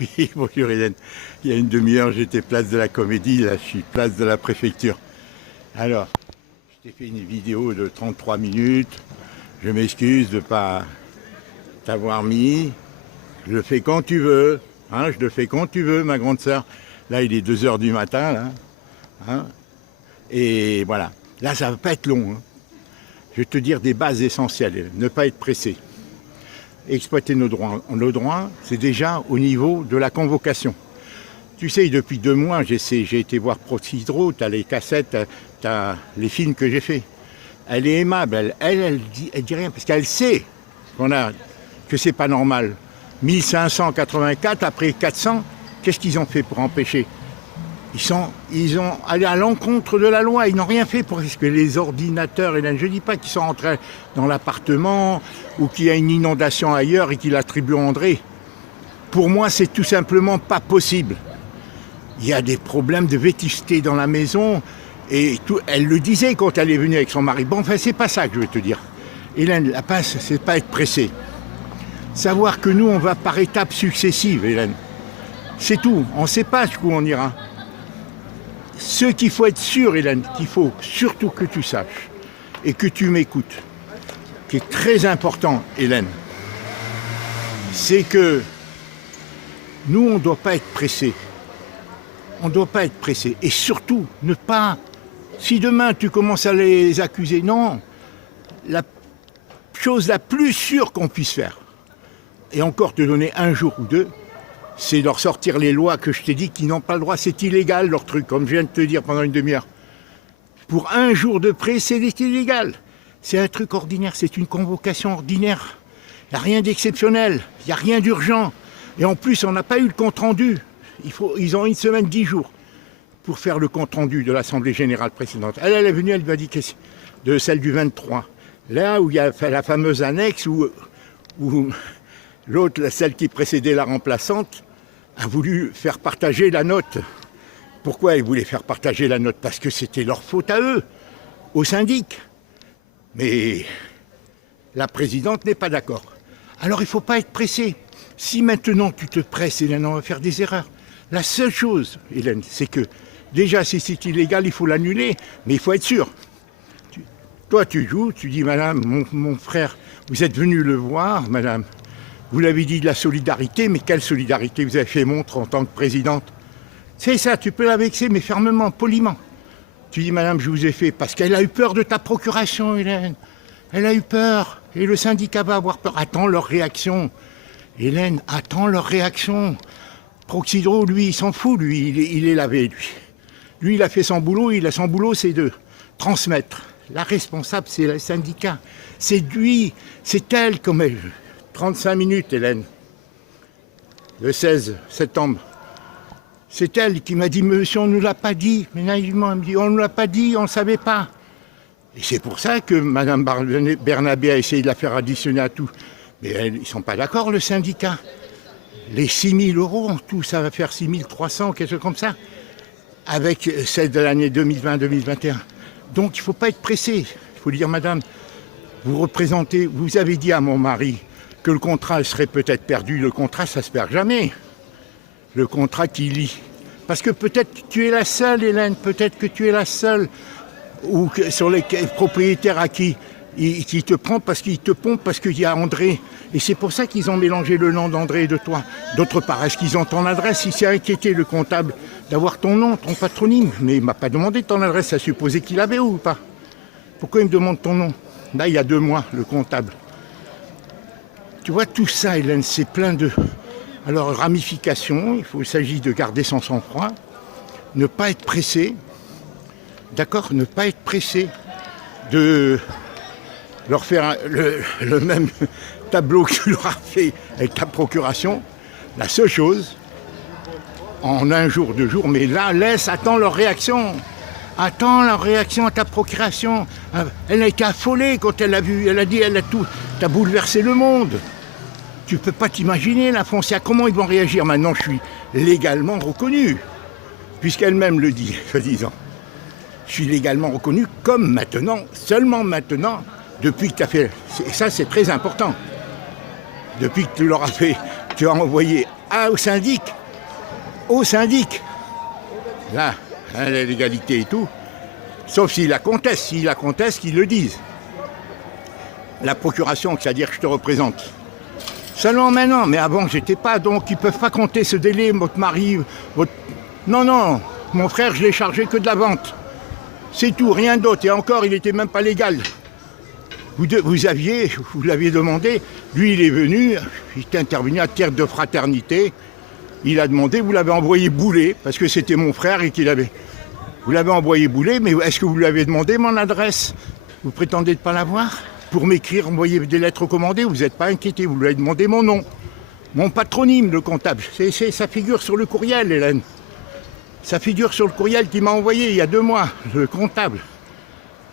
Oui, bonjour Hélène. Il y a une demi-heure, j'étais place de la Comédie, là je suis place de la Préfecture. Alors, je t'ai fait une vidéo de 33 minutes. Je m'excuse de ne pas t'avoir mis. Je le fais quand tu veux. Hein, je le fais quand tu veux, ma grande sœur. Là, il est 2 heures du matin. Là, hein, et voilà. Là, ça ne va pas être long. Hein. Je vais te dire des bases essentielles. Ne pas être pressé. Exploiter nos droits. Nos droits, c'est déjà au niveau de la convocation. Tu sais, depuis 2 mois, j'ai été voir Proxydro, tu as les cassettes, tu as les films que j'ai faits. Elle est aimable, elle dit rien, parce qu'elle sait que c'est pas normal. 1584, après 400, qu'est-ce qu'ils ont fait pour empêcher? Ils ont allé à l'encontre de la loi, ils n'ont rien fait pour que les ordinateurs, et là, je ne dis pas qu'ils sont rentrés dans l'appartement ou qu'il y a une inondation ailleurs et qu'ils l'attribuent à André. Pour moi, c'est tout simplement pas possible. Il y a des problèmes de vétusté dans la maison et tout, elle le disait quand elle est venue avec son mari. Bon, enfin, c'est pas ça que je veux te dire. Hélène, la passe, c'est pas être pressé. Savoir que nous, on va par étapes successives, Hélène. C'est tout, on ne sait pas jusqu'où on ira. Ce qu'il faut être sûr, Hélène, qu'il faut surtout que tu saches et que tu m'écoutes, qui est très important, Hélène, c'est que nous, on ne doit pas être pressés. On ne doit pas être pressé. Et surtout, ne pas... Si demain, tu commences à les accuser, non. La chose la plus sûre qu'on puisse faire, et encore te donner 1 jour ou 2, c'est leur sortir les lois que je t'ai dit qui n'ont pas le droit. C'est illégal, leur truc, comme je viens de te dire pendant une demi-heure. Pour 1 jour de près, c'est illégal. C'est un truc ordinaire, c'est une convocation ordinaire. Il n'y a rien d'exceptionnel, il n'y a rien d'urgent. Et en plus, on n'a pas eu le compte-rendu. Ils ont 1 semaine, 10 jours pour faire le compte-rendu de l'Assemblée Générale précédente. Elle est venue, elle m'a dit de celle du 23. Là où il y a la fameuse annexe où l'autre, celle qui précédait la remplaçante, a voulu faire partager la note. Pourquoi ils voulaient faire partager la note? Parce que c'était leur faute à eux, au syndic. Mais la présidente n'est pas d'accord. Alors il ne faut pas être pressé. Si maintenant tu te presses, Hélène, on va faire des erreurs. La seule chose, Hélène, c'est que déjà si c'est illégal, il faut l'annuler, mais il faut être sûr. Toi tu joues, tu dis, madame, mon frère, vous êtes venu le voir, madame. Vous l'avez dit de la solidarité, mais quelle solidarité vous avez fait montre en tant que présidente? C'est ça, tu peux la vexer, mais fermement, poliment. Tu dis, madame, je vous ai fait, parce qu'elle a eu peur de ta procuration, Hélène. Elle a eu peur, et le syndicat va avoir peur. Attends leur réaction. Hélène, attends leur réaction. Proxydro, lui, il s'en fout, lui, il est lavé, lui. Lui, il a fait son boulot, son boulot, c'est de transmettre. La responsable, c'est le syndicat. C'est lui, c'est elle, comme elle. 35 minutes, Hélène, le 16 septembre. C'est elle qui m'a dit, monsieur, on ne nous l'a pas dit. Mais naïvement, elle me dit, on ne nous l'a pas dit, on ne savait pas. Et c'est pour ça que Mme Bernabé a essayé de la faire additionner à tout. Mais ils ne sont pas d'accord, le syndicat. Les 6 000 € en tout, ça va faire 6 300, quelque chose comme ça, avec celle de l'année 2020-2021. Donc il ne faut pas être pressé. Il faut dire, madame, vous représentez, vous avez dit à mon mari que le contrat serait peut-être perdu. Le contrat, ça ne se perd jamais. Le contrat qui lie. Parce que peut-être que tu es la seule, Hélène, peut-être que tu es la seule ou sur les propriétaires à qui te prend parce qu'il te pompe, parce qu'il y a André. Et c'est pour ça qu'ils ont mélangé le nom d'André et de toi. D'autre part, est-ce qu'ils ont ton adresse? Il s'est inquiété, le comptable, d'avoir ton nom, ton patronyme. Mais il ne m'a pas demandé ton adresse, à supposer qu'il avait ou pas. Pourquoi il me demande ton nom? Là, il y a 2 mois, le comptable. Tu vois, tout ça, Hélène, c'est plein de... Alors, ramifications, il s'agit de garder son sang-froid, ne pas être pressé, d'accord? Ne pas être pressé de leur faire le même tableau que tu leur as fait avec ta procuration. La seule chose, en 1 jour, 2 jours, mais là, attends leur réaction. Attends leur réaction à ta procuration. Elle a été affolée quand elle a vu, elle a dit, t'as bouleversé le monde. Tu ne peux pas t'imaginer la foncière, comment ils vont réagir. Maintenant, je suis légalement reconnu, puisqu'elle-même le dit, soi-disant. Je suis légalement reconnu comme maintenant, seulement maintenant, depuis que tu as fait... Et ça, c'est très important. Depuis que tu leur as fait Tu as envoyé au syndic. Au syndic. Là, hein, la légalité et tout. Sauf s'il la conteste. S'il la conteste, qu'ils le disent. La procuration, c'est-à-dire que je te représente. Seulement maintenant, mais avant, j'étais pas. Donc, ils ne peuvent pas compter ce délai, votre mari, votre... Non, non, mon frère, je l'ai chargé que de la vente. C'est tout, rien d'autre. Et encore, il n'était même pas légal. Vous l'aviez demandé. Lui, il est venu, il est intervenu à titre de fraternité. Il a demandé, vous l'avez envoyé bouler, parce que c'était mon frère et qu'il avait... Vous l'avez envoyé bouler, mais est-ce que vous lui avez demandé mon adresse? Vous prétendez ne pas l'avoir? Pour m'écrire, envoyer des lettres recommandées, vous n'êtes pas inquiété, vous lui avez demandé mon nom. Mon patronyme, le comptable. Ça figure sur le courriel, Hélène. Ça figure sur le courriel qu'il m'a envoyé il y a 2 mois, le comptable.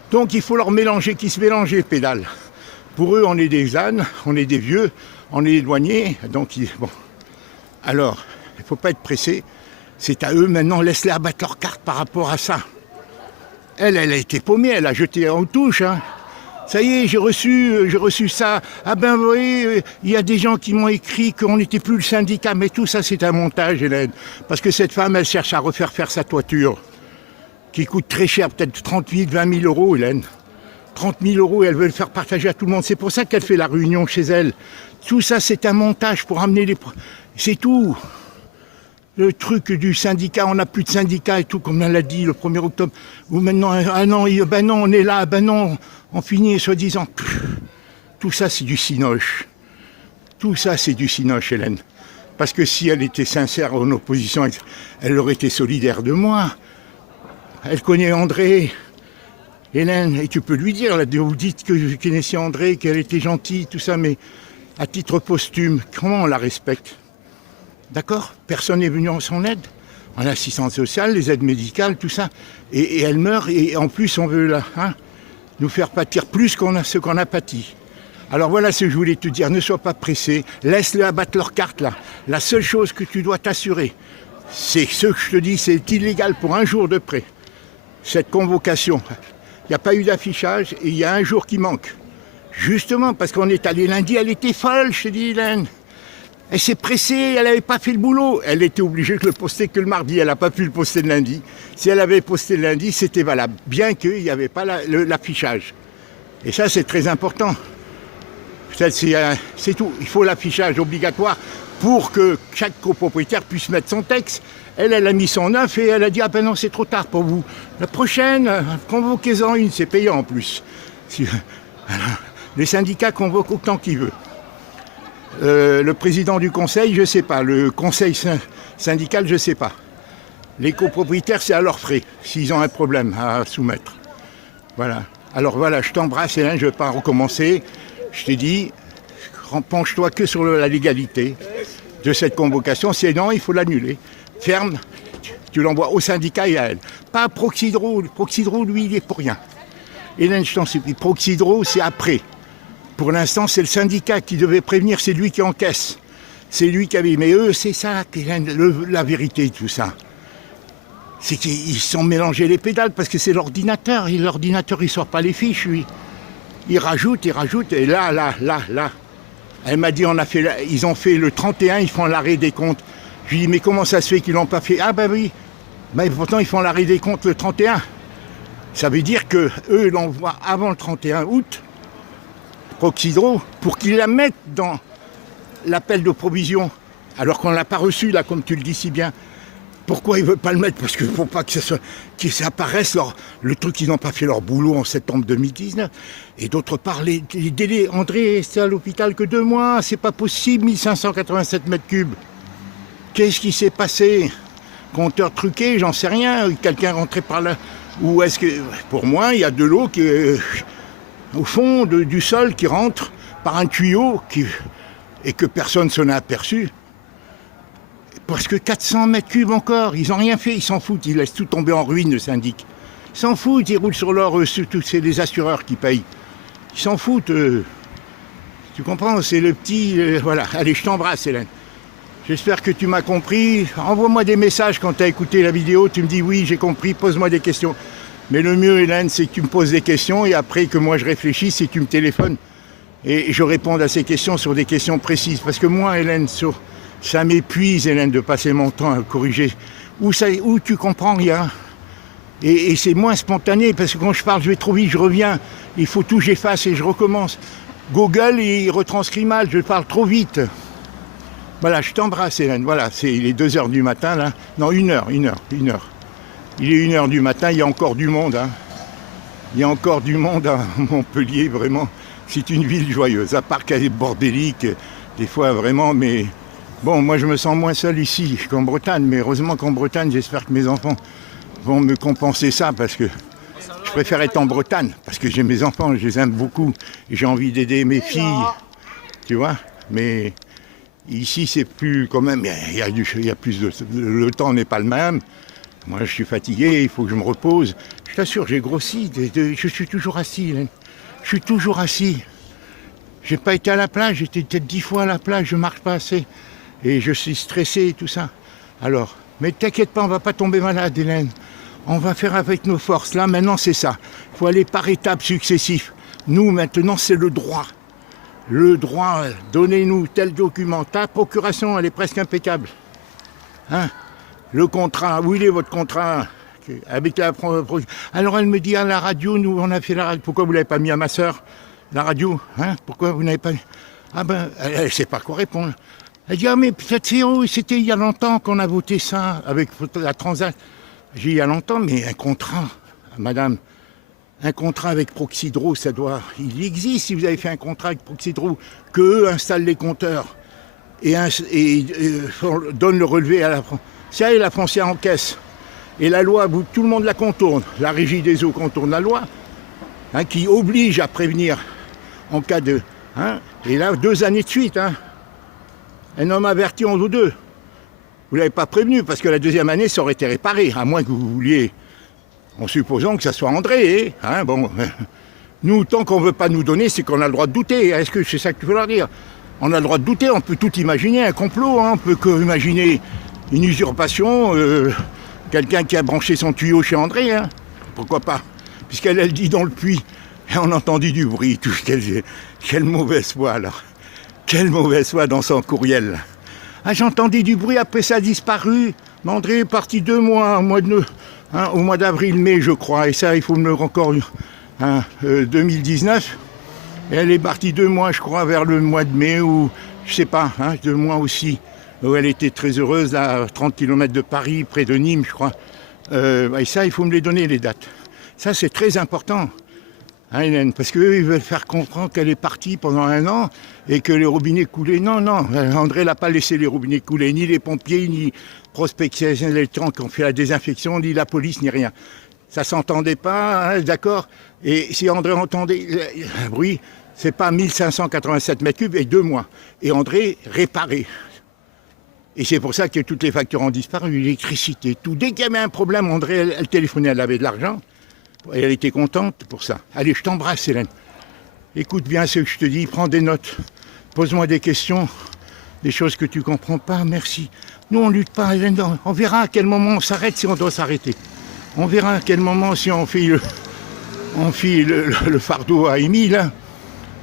Donc il faut leur mélanger, qu'ils se mélangent les pédales. Pour eux, on est des ânes, on est des vieux, on est éloignés. Donc, bon. Alors, il ne faut pas être pressé. C'est à eux maintenant, laisse-les abattre leurs cartes par rapport à ça. Elle a été paumée, elle a jeté en touche. Hein. Ça y est, j'ai reçu ça. Ah ben vous voyez, il y a des gens qui m'ont écrit qu'on n'était plus le syndicat. Mais tout ça, c'est un montage, Hélène. Parce que cette femme, elle cherche à refaire faire sa toiture. Qui coûte très cher, peut-être 30 000, 20 000 euros, Hélène. 30 000 euros, et elle veut le faire partager à tout le monde. C'est pour ça qu'elle fait la réunion chez elle. Tout ça, c'est un montage pour amener les... C'est tout. Le truc du syndicat, on n'a plus de syndicat et tout, comme on l'a dit le 1er octobre. Ou maintenant, ah non, ben non, on est là, ben non, on finit, soi-disant. Tout ça, c'est du cinoche. Tout ça, c'est du cinoche, Hélène. Parce que si elle était sincère en opposition, elle aurait été solidaire de moi. Elle connaît André, Hélène, et tu peux lui dire, là, vous dites que je connaissais André, qu'elle était gentille, tout ça, mais à titre posthume, comment on la respecte? D'accord? Personne n'est venu en son aide. En assistance sociale, les aides médicales, tout ça. Et elle meurt, et en plus, on veut là, hein, nous faire pâtir plus ce qu'on a pâti. Alors voilà ce que je voulais te dire, ne sois pas pressé, laisse-les abattre leurs cartes là. La seule chose que tu dois t'assurer, c'est ce que je te dis, c'est illégal pour un jour de près. Cette convocation, il n'y a pas eu d'affichage et il y a un jour qui manque. Justement, parce qu'on est allé lundi, elle était folle, je te dis, Hélène. Elle s'est pressée, elle n'avait pas fait le boulot. Elle était obligée de le poster que le mardi, elle n'a pas pu le poster le lundi. Si elle avait posté le lundi, c'était valable, bien qu'il n'y avait pas l'affichage. Et ça, c'est très important. C'est tout, il faut l'affichage obligatoire pour que chaque copropriétaire puisse mettre son texte. Elle a mis son œuf et elle a dit « Ah ben non, c'est trop tard pour vous. La prochaine, convoquez-en une, c'est payant en plus. » Les syndicats convoquent autant qu'ils veulent. Le président du conseil, je ne sais pas. Le conseil syndical, je ne sais pas. Les copropriétaires, c'est à leurs frais, s'ils ont un problème à soumettre. Voilà. Alors voilà, je t'embrasse, Hélène, je ne vais pas recommencer. Je t'ai dit, penche-toi que sur la légalité de cette convocation, sinon il faut l'annuler. Ferme, tu l'envoies au syndicat et à elle. Pas à Proxydro. Proxydro, lui, il est pour rien. Hélène, je t'en supplie, Proxydro, c'est après. Pour l'instant, c'est le syndicat qui devait prévenir, c'est lui qui encaisse. C'est lui qui avait... Mais eux, c'est ça, la vérité de tout ça. C'est qu'ils se sont mélangés les pédales parce que c'est l'ordinateur. Et l'ordinateur, il ne sort pas les fiches, lui. Il rajoute, et là. Elle m'a dit, ils ont fait le 31, ils font l'arrêt des comptes. Je lui dis, mais comment ça se fait qu'ils l'ont pas fait? Ah ben oui, mais pourtant ils font l'arrêt des comptes le 31. Ça veut dire qu'eux l'envoient avant le 31 août, Proxydro, pour qu'ils la mettent dans l'appel de provision, alors qu'on ne l'a pas reçu, là, comme tu le dis si bien. Pourquoi ils ne veulent pas le mettre? Parce qu'il ne faut pas que ça apparaisse le truc qu'ils n'ont pas fait leur boulot en septembre 2019. Et d'autre part, les délais. André, c'est à l'hôpital que 2 mois, c'est pas possible, 1587 mètres cubes. Qu'est-ce qui s'est passé? Compteur truqué, j'en sais rien. Quelqu'un rentré par là. Ou est-ce que, pour moi, il y a de l'eau qui est au fond du sol qui rentre par un tuyau et que personne ne s'en a aperçu? Parce que 400 mètres cubes encore, ils n'ont rien fait, ils s'en foutent, ils laissent tout tomber en ruine, le syndic. Ils s'en foutent, ils roulent sur l'or, surtout c'est les assureurs qui payent. Ils s'en foutent. Tu comprends, c'est le petit... voilà, allez, je t'embrasse, Hélène. J'espère que tu m'as compris. Envoie-moi des messages quand tu as écouté la vidéo, tu me dis oui, j'ai compris, pose-moi des questions. Mais le mieux, Hélène, c'est que tu me poses des questions et après que moi je réfléchisse et tu me téléphones. Et je réponde à ces questions sur des questions précises. Parce que moi, Hélène, ça m'épuise, Hélène, de passer mon temps à corriger. Où tu comprends rien. Et c'est moins spontané, parce que quand je parle, je vais trop vite, je reviens. Il faut tout, j'efface et je recommence. Google, il retranscrit mal, je parle trop vite. Voilà, je t'embrasse, Hélène. Voilà, il est 2h du matin, là. Non, 1h. Il est 1h du matin, il y a encore du monde. Hein. Il y a encore du monde à Montpellier, vraiment. C'est une ville joyeuse, à part qu'elle est bordélique, des fois vraiment, mais... Bon, moi je me sens moins seul ici qu'en Bretagne, mais heureusement qu'en Bretagne, j'espère que mes enfants vont me compenser ça, parce que je préfère être en Bretagne, parce que j'ai mes enfants, je les aime beaucoup, et j'ai envie d'aider mes filles, tu vois, mais ici c'est plus quand même, il y a plus de... Le temps n'est pas le même, moi je suis fatigué, il faut que je me repose, je t'assure, j'ai grossi, je suis toujours assis, Hélène. Je suis toujours assis. J'ai pas été à la plage, j'étais peut-être 10 fois à la plage, je marche pas assez. Et je suis stressé et tout ça. Alors, mais t'inquiète pas, on va pas tomber malade, Hélène. On va faire avec nos forces. Là, maintenant, c'est ça. Il faut aller par étapes successives. Nous, maintenant, c'est le droit. Le droit, donnez-nous tel document. Ta procuration, elle est presque impeccable. Hein? Le contrat, où il est votre contrat? Avec la... Alors elle me dit à la radio, nous on a fait la radio, pourquoi vous ne l'avez pas mis à ma soeur, la radio, hein? Pourquoi vous n'avez pas mis... Ah ben, elle ne sait pas quoi répondre. Elle dit, ah mais peut-être c'était il y a longtemps qu'on a voté ça avec la Transat. J'ai dit, il y a longtemps, mais un contrat, madame, un contrat avec Proxydro, ça doit... Il existe si vous avez fait un contrat avec Proxydro, qu'eux installent les compteurs et donnent le relevé à la France. Si elle, la foncière encaisse. Et la loi, tout le monde la contourne. La régie des eaux contourne la loi, hein, qui oblige à prévenir en cas de... Hein, et là, 2 années de suite. Hein, un homme averti en vaut 2. Vous ne l'avez pas prévenu, parce que la 2e année, ça aurait été réparé, à moins que vous vouliez, en supposant que ça soit André. Hein, bon, nous, tant qu'on ne veut pas nous donner, c'est qu'on a le droit de douter. Est-ce que c'est ça que tu veux leur dire? On a le droit de douter, on peut tout imaginer, un complot, hein, on peut imaginer une usurpation... Quelqu'un qui a branché son tuyau chez André, hein, pourquoi pas? Puisqu'elle dit dans le puits, et on a entendu du bruit, tout, quelle mauvaise foi alors. Quelle mauvaise foi dans son courriel. Ah, j'ai entendu du bruit, après ça a disparu. Mais André est parti 2 mois, au mois d'avril-mai, je crois, et ça, il faut me le encore, 2019. Et elle est partie 2 mois, je crois, vers le mois de mai, ou je sais pas, 2 mois aussi. Où elle était très heureuse, là, à 30 km de Paris, près de Nîmes, je crois. Et ça, il faut me les donner, les dates. Ça, c'est très important, hein, Hélène, parce qu'eux, ils veulent faire comprendre qu'elle est partie pendant 1 an et que les robinets coulaient. Non, non, André n'a pas laissé les robinets couler, ni les pompiers, ni prospections, les gens qui ont fait la désinfection, ni la police, ni rien. Ça ne s'entendait pas, hein, d'accord? Et si André entendait un bruit, c'est pas 1587 mètres cubes et 2 mois. Et André réparé. Et c'est pour ça que toutes les factures ont disparu, l'électricité, tout. Dès qu'il y avait un problème, André, elle téléphonait, elle avait de l'argent. Et elle était contente pour ça. Allez, je t'embrasse, Hélène. Écoute bien ce que je te dis, prends des notes. Pose-moi des questions, des choses que tu ne comprends pas, merci. Nous, on ne lutte pas, Hélène. On verra à quel moment on s'arrête si on doit s'arrêter. On verra à quel moment si on fait le fardeau à Émile.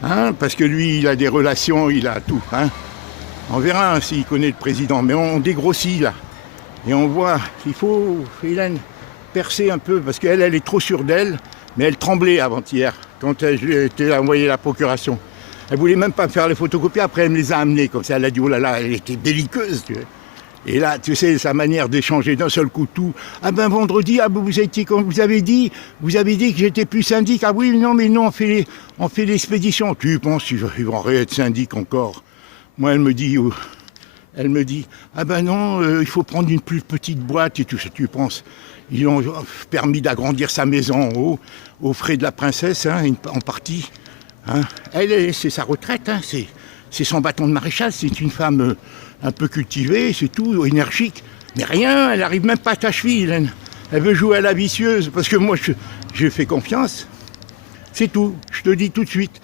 Hein, parce que lui, il a des relations, il a tout. Hein. On verra s'il connaît le président, mais on dégrossit là. Et on voit qu'il faut, Hélène, percer un peu, parce qu'elle, elle est trop sûre d'elle, mais elle tremblait avant-hier, quand je lui ai envoyé la procuration. Elle voulait même pas me faire les photocopies, après elle me les a amenées, comme ça, elle a dit, oh là là, elle était belliqueuse, tu vois. Et là, tu sais, sa manière d'échanger d'un seul coup tout. Ah ben vendredi, ah ben vous avez dit que j'étais plus syndic. Ah oui, non, mais non, on fait l'expédition. Tu penses qu'ils vont être syndic encore? Moi, elle me dit, ah ben non, il faut prendre une plus petite boîte et tout ça, tu penses. Ils ont permis d'agrandir sa maison en haut, aux frais de la princesse, hein, en partie. Hein. Elle, c'est sa retraite, hein, c'est son bâton de maréchal, c'est une femme un peu cultivée, c'est tout, énergique. Mais rien, elle n'arrive même pas à ta cheville. Elle veut jouer à la vicieuse, parce que moi, je fais confiance. C'est tout, je te dis tout de suite.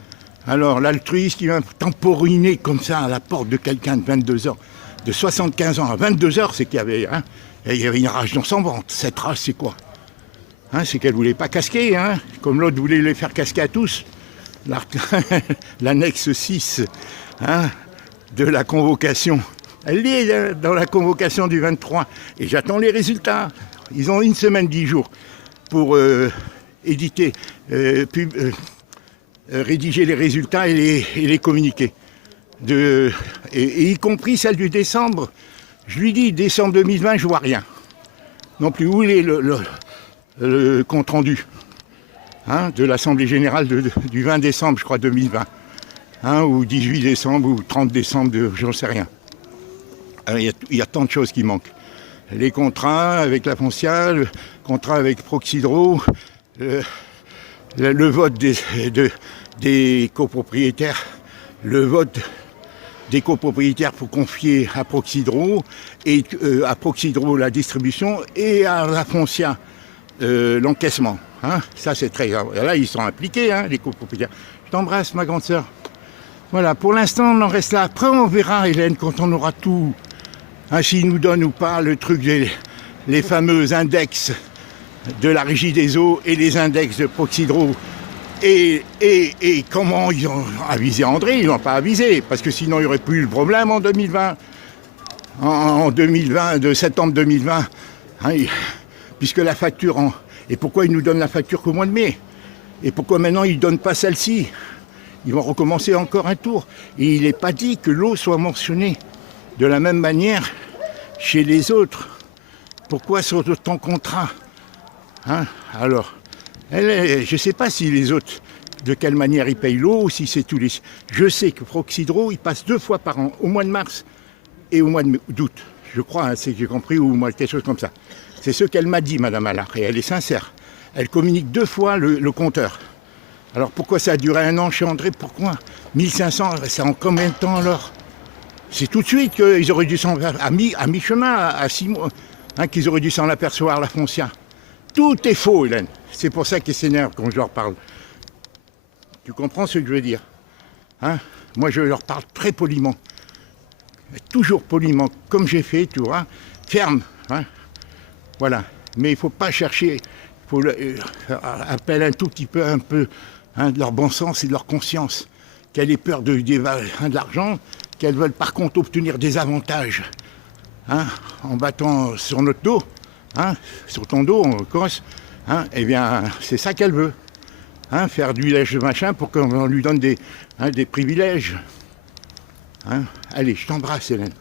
Alors, l'altruiste qui vient temporiner comme ça à la porte de quelqu'un de 22 ans, de 75 ans à 22 heures, c'est qu'il y avait, hein, il y avait une rage dans son ventre. Cette rage, c'est quoi? Hein, c'est qu'elle ne voulait pas casquer, hein, comme l'autre voulait les faire casquer à tous. l'annexe 6 hein, de la convocation. Elle est dans la convocation du 23 et j'attends les résultats. Ils ont 1 semaine, 10 jours pour éditer, rédiger les résultats et les communiquer. Et y compris celle du décembre. Je lui dis, décembre 2020, je vois rien. Non plus, où est le compte-rendu hein, de l'Assemblée Générale du 20 décembre, je crois, 2020. Hein, ou 18 décembre, ou 30 décembre, j'en sais rien. Il y a tant de choses qui manquent. Les contrats avec la Foncia, le contrat avec Proxydro, le vote des copropriétaires, le vote des copropriétaires pour confier à Proxydro, et à Proxydro la distribution, et à la Foncia l'encaissement. Hein. Ça c'est très grave. Et là ils sont impliqués, hein, les copropriétaires. Je t'embrasse ma grande sœur. Voilà, pour l'instant on en reste là. Après on verra Hélène quand on aura tout. Hein, s'ils nous donnent ou pas le truc les fameux index de la Régie des eaux et les index de Proxydro. Et comment ils ont avisé André, ils n'ont pas avisé, parce que sinon il n'y aurait plus eu le problème en 2020. En 2020, de septembre 2020, hein, puisque la facture... Et pourquoi ils nous donnent la facture qu'au mois de mai? Et pourquoi maintenant ils ne donnent pas celle-ci? Ils vont recommencer encore un tour. Et il n'est pas dit que l'eau soit mentionnée de la même manière chez les autres. Pourquoi sur ton contrat hein? Alors, je ne sais pas si les autres, de quelle manière ils payent l'eau, ou si c'est tous les... Je sais que Proxydro, il passe 2 fois par an, au mois de mars et au mois d'août. Je crois, hein, c'est que j'ai compris, ou quelque chose comme ça. C'est ce qu'elle m'a dit, Madame Allard, et elle est sincère. Elle communique 2 fois le compteur. Alors pourquoi ça a duré 1 an chez André? Pourquoi 1500, c'est en combien de temps alors? C'est tout de suite qu'ils auraient dû s'en... à mi-chemin, à 6 mois, hein, qu'ils auraient dû s'en apercevoir, la Foncia. Tout est faux, Hélène. C'est pour ça qu'ils s'énervent quand je leur parle. Tu comprends ce que je veux dire hein? Moi, je leur parle très poliment. Toujours poliment, comme j'ai fait, tu vois. Ferme. Hein? Voilà. Mais il ne faut pas chercher. Il faut appeler un tout petit peu, un peu hein, de leur bon sens et de leur conscience. Qu'elle ait peur de l'argent, qu'elles veulent par contre obtenir des avantages hein, en battant sur notre dos, hein, sur ton dos, en Corse, hein, eh bien, c'est ça qu'elle veut. Hein, faire du lèche machin pour qu'on lui donne des privilèges. Hein. Allez, je t'embrasse, Hélène.